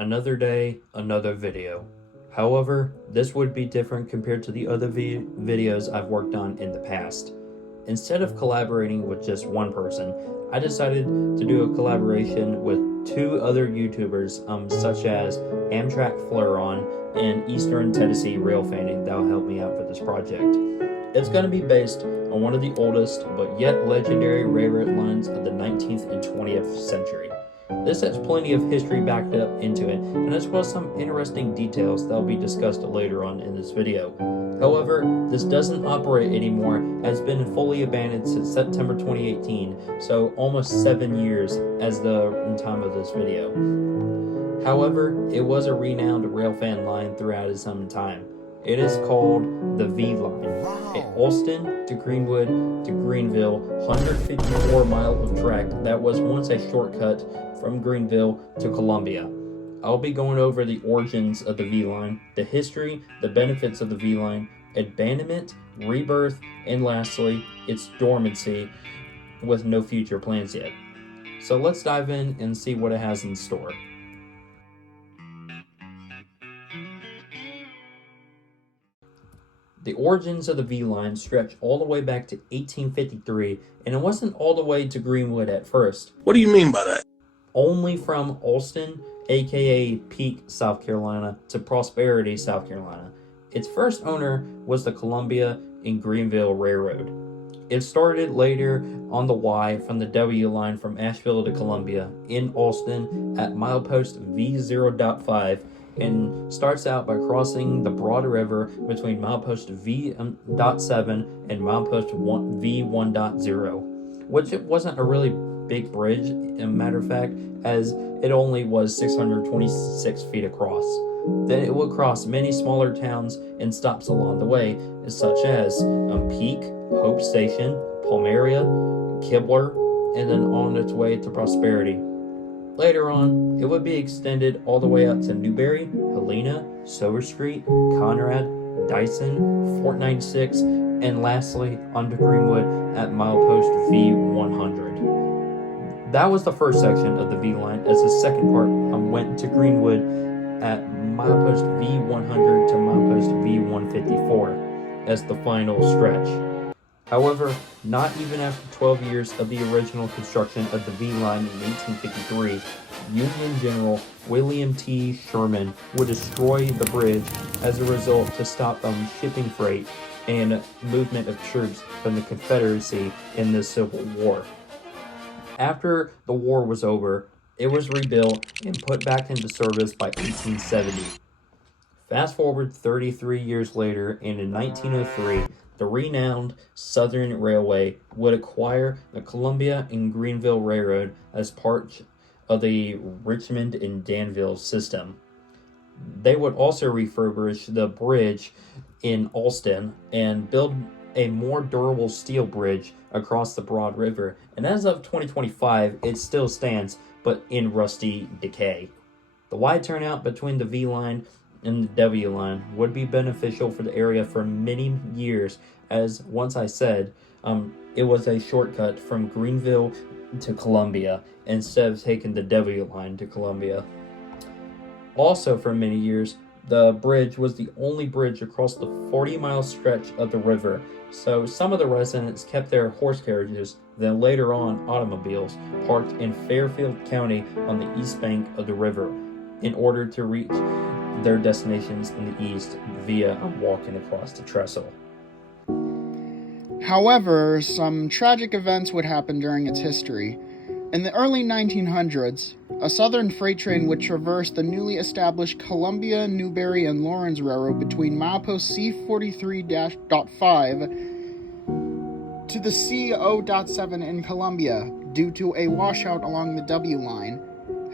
Another day, another video. However, this would be different compared to the other videos I've worked on in the past. Instead of collaborating with just one person, I decided to do a collaboration with two other YouTubers such as AmtrakFlareon and EastTNRailfanning that'll help me out for this project. It's going to be based on one of the oldest but yet legendary railroad lines of the 19th and 20th century. This has plenty of history backed up into it, and as well as some interesting details that will be discussed later on in this video. However, this doesn't operate anymore, has been fully abandoned since September 2018, so almost 7 years as the time of this video. However, it was a renowned railfan line throughout its own time. It is called the V Line. Alston to Greenwood to Greenville, 154-mile of track that was once a shortcut from Greenville to Columbia. I'll be going over the origins of the V Line, the history, the benefits of the V Line, abandonment, rebirth, and lastly, its dormancy with no future plans yet. So let's dive in and see what it has in store. The origins of the V Line stretch all the way back to 1853, and it wasn't all the way to Greenwood at first. What do you mean by that? Only from Alston, aka Peak, South Carolina, to Prosperity, South Carolina. Its first owner was the Columbia and Greenville Railroad. It started later on the Y from the W line from Asheville to Columbia in Alston at milepost V0.5 and starts out by crossing the Broad River between milepost V.7 and milepost V1.0, which it wasn't a really big bridge, in a matter of fact, as it only was 626 feet across. Then it would cross many smaller towns and stops along the way, such as Peak, Hope Station, Palmyra, Kibler, and then on its way to Prosperity. Later on, it would be extended all the way out to Newberry, Helena, Silver Street, Conrad, Dyson, Fort 96, and lastly onto Greenwood at milepost V100. That was the first section of the V Line, as the second part went to Greenwood at milepost V100 to milepost V154 as the final stretch. However, not even after 12 years of the original construction of the V Line in 1853, Union General William T. Sherman would destroy the bridge as a result to stop shipping freight and movement of troops from the Confederacy in the Civil War. After the war was over, it was rebuilt and put back into service by 1870. Fast forward 33 years later, and in 1903, the renowned Southern Railway would acquire the Columbia and Greenville Railroad as part of the Richmond and Danville system. They would also refurbish the bridge in Alston and build a more durable steel bridge across the Broad River, and as of 2025, it still stands, but in rusty decay. The wide turnout between the V Line and the W Line would be beneficial for the area for many years, as once I said, it was a shortcut from Greenville to Columbia instead of taking the W Line to Columbia. Also for many years, the bridge was the only bridge across the 40-mile stretch of the river, so some of the residents kept their horse carriages, then later on automobiles, parked in Fairfield County on the east bank of the river in order to reach their destinations in the east via walking across the trestle. However, some tragic events would happen during its history. In the early 1900s, a southern freight train would traverse the newly established Columbia, Newberry, and Lawrence Railroad between milepost C43-5 to the C0.7 in Columbia due to a washout along the W line.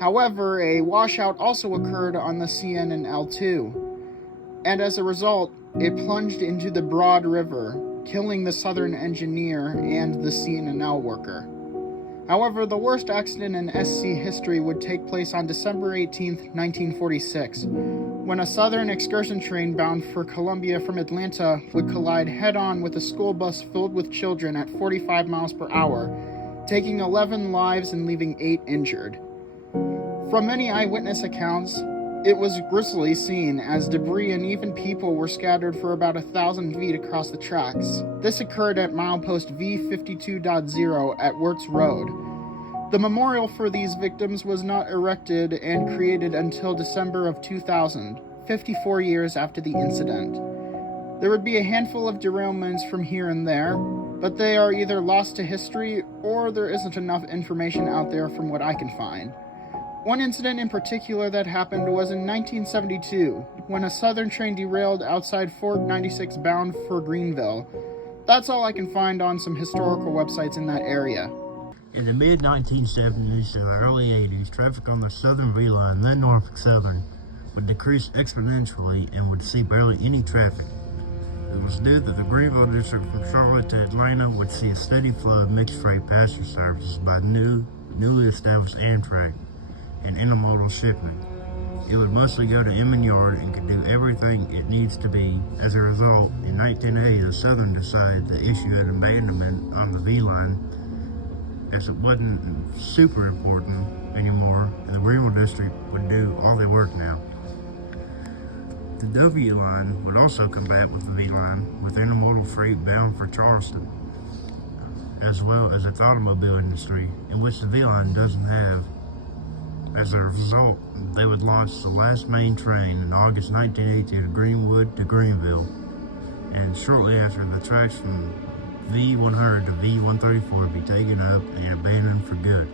However, a washout also occurred on the CN and L2, and as a result, it plunged into the Broad River, killing the southern engineer and the CN&L worker. However, the worst accident in SC history would take place on December 18, 1946, when a southern excursion train bound for Columbia from Atlanta would collide head-on with a school bus filled with children at 45 miles per hour, taking 11 lives and leaving 8 injured. From many eyewitness accounts, It was a grisly scene as debris and even people were scattered for about 1,000 feet across the tracks. This occurred at milepost V52.0 at Wirtz Road. The memorial for these victims was not erected and created until December of 2000, 54 years after the incident. There would be a handful of derailments from here and there, but they are either lost to history or there isn't enough information out there from what I can find. One incident in particular that happened was in 1972, when a southern train derailed outside Fort 96 bound for Greenville. That's all I can find on some historical websites in that area. In the mid-1970s to the early 80s, traffic on the Southern V line, then Norfolk Southern, would decrease exponentially and would see barely any traffic. It was due that the Greenville district from Charlotte to Atlanta would see a steady flow of mixed freight passenger services by newly established Amtrak and intermodal shipping. It would mostly go to Emmon Yard and could do everything it needs to be. As a result, in 1980, the Southern decided to issue an abandonment on the V line as it wasn't super important anymore, and the Greenville district would do all the work now. The W line would also come back with the V line, with intermodal freight bound for Charleston, as well as its automobile industry, in which the V line doesn't have. As a result, they would launch the last main train in August 1982 to Greenwood to Greenville, and shortly after, the tracks from V100 to V134 would be taken up and abandoned for good.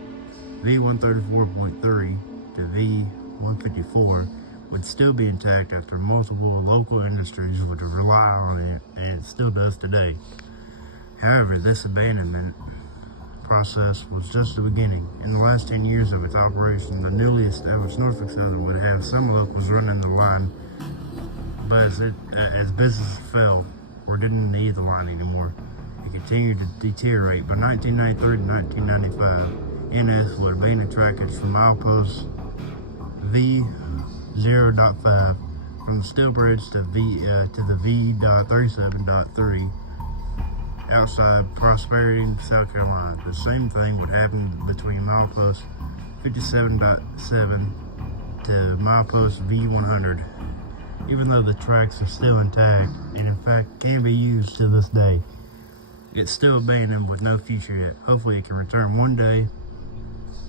V134.3 to V154 would still be intact after multiple local industries would rely on it, and it still does today. However, this abandonment process was just the beginning. In the last 10 years of its operation, the newly established Norfolk Southern would have some locals running the line, but as business fell or didn't need the line anymore, it continued to deteriorate. By 1993 to 1995, NS would abandon trackage from milepost V0.5 from the steel bridge to the V.37.3 outside Prosperity, South Carolina. The same thing would happen between milepost 57.7 to milepost V100, even though the tracks are still intact and in fact can be used to this day. It's still abandoned with no future yet. Hopefully it can return one day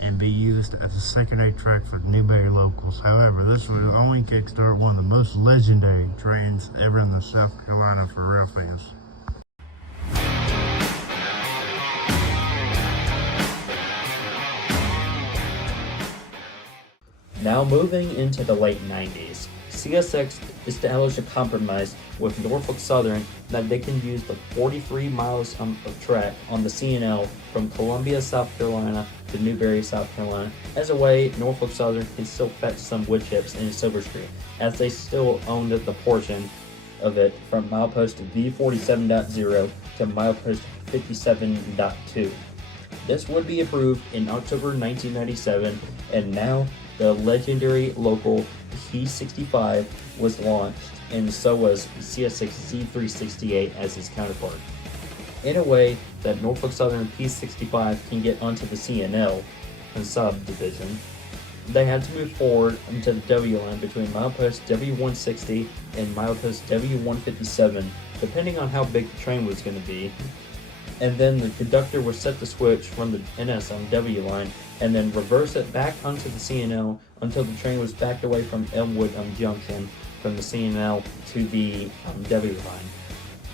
and be used as a secondary track for the Newberry locals. However, this would only kickstart one of the most legendary trains ever in the South Carolina for rail fans. Now moving into the late 90s, CSX established a compromise with Norfolk Southern that they can use the 43 miles of track on the CNL from Columbia, South Carolina to Newberry, South Carolina. As a way, Norfolk Southern can still fetch some wood chips in Silver Street, as they still owned the portion of it from milepost V47.0 to milepost 57.2. This would be approved in October 1997, and now the legendary local P65 was launched, and so was CSX Z368 as its counterpart. In a way that Norfolk Southern P65 can get onto the CNL subdivision, they had to move forward into the W line between milepost W160 and milepost W157, depending on how big the train was going to be. And then the conductor was set to switch from the NS on W line and then reverse it back onto the CNL until the train was backed away from Elmwood Junction from the CNL to the W line.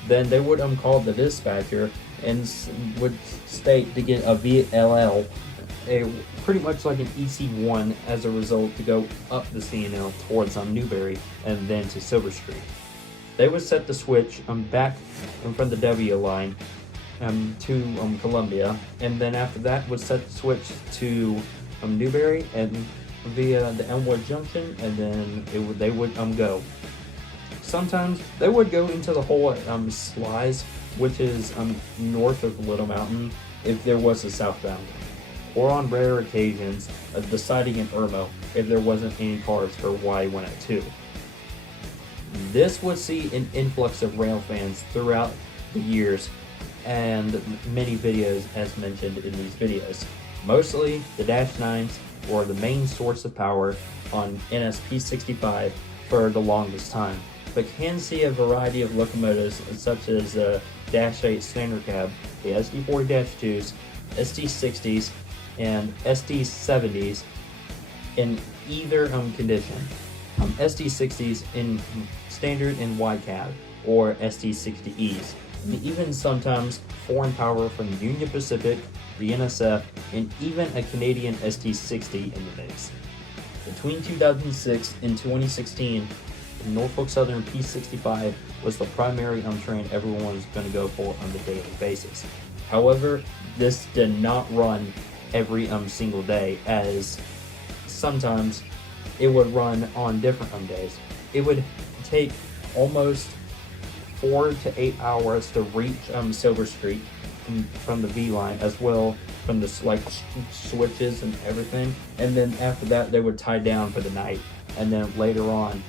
Then they would call the dispatcher and would state to get a VLL, pretty much like an EC1 as a result, to go up the CNL towards Newberry and then to Silver Street. They would set the switch back from the W line to Columbia, and then after that would set the switch to Newberry and via the Elmwood Junction, and then they would go. Sometimes they would go into the whole Slice, which is north of Little Mountain, if there was a southbound, or on rare occasions deciding in Irmo if there wasn't any cars for Y102. This would see an influx of rail fans throughout the years, and many videos as mentioned in these videos. Mostly the Dash 9s were the main source of power on NSP65 for the longest time, but can see a variety of locomotives such as the Dash 8 standard cab, the SD40-2s, SD60s, and SD70s in either condition. SD60s in standard and wide cab, or SD60Es, and even sometimes foreign power from the Union Pacific, the NSF, and even a Canadian SD60 in the mix. Between 2006 and 2016, Norfolk Southern P65 was the primary train everyone was going to go for on the daily basis. However, this did not run every single day, as sometimes it would run on different days. It would take almost 4 to 8 hours to reach Silver Street from the V line, as well from the switches and everything, and then after that they would tie down for the night, and then later on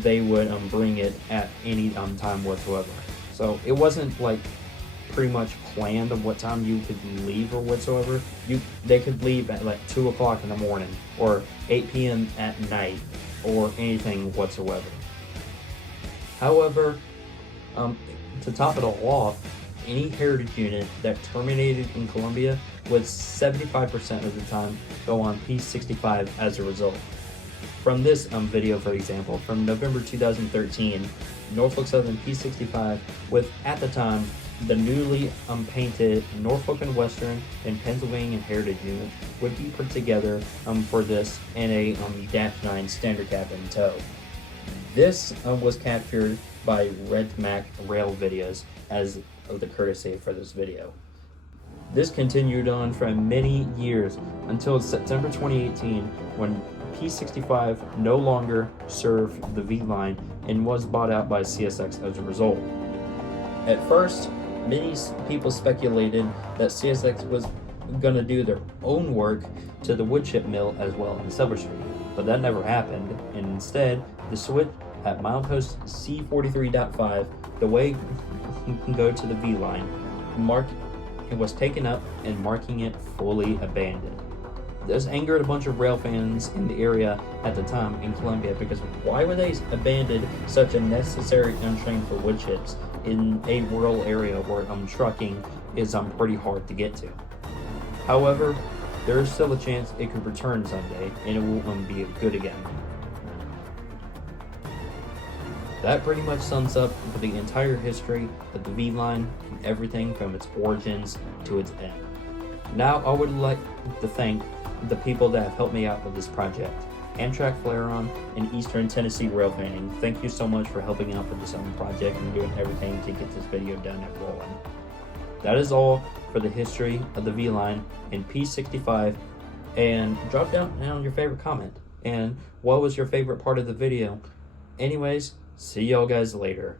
they would bring it at any time whatsoever. So it wasn't like pretty much planned of what time you could leave or whatsoever. They could leave at like 2 o'clock in the morning or 8 p.m. at night or anything whatsoever. However, to top it all off, any heritage unit that terminated in Columbia would 75% of the time go on P65 as a result. From this video, for example, from November 2013, Norfolk Southern P65 with, at the time, the newly painted Norfolk and Western and Pennsylvania Heritage unit would be put together for this in a Dash 9 standard cab in tow. This was captured by Red Mac Rail Videos as of the courtesy for this video. This continued on for many years until September 2018, when P65 no longer served the V line and was bought out by CSX as a result. At first, many people speculated that CSX was going to do their own work to the wood chip mill as well in Silver Street, but that never happened, and instead, the switch at milepost C43.5, the way you can go to the V line, it was taken up and marking it fully abandoned. This angered a bunch of rail fans in the area at the time in Columbia, because why would they abandon such a necessary train for wood chips in a rural area where trucking is pretty hard to get to? However, there is still a chance it could return someday and it will be good again. That pretty much sums up the entire history of the V line and everything from its origins to its end. Now I would like to thank the people that have helped me out with this project. AmtrakFlareon and Eastern Tennessee Railfanning, thank you so much for helping out with this project and doing everything to get this video done and rolling. That is all for the history of the V line and P65, and drop down your favorite comment and what was your favorite part of the video. Anyways, see y'all guys later.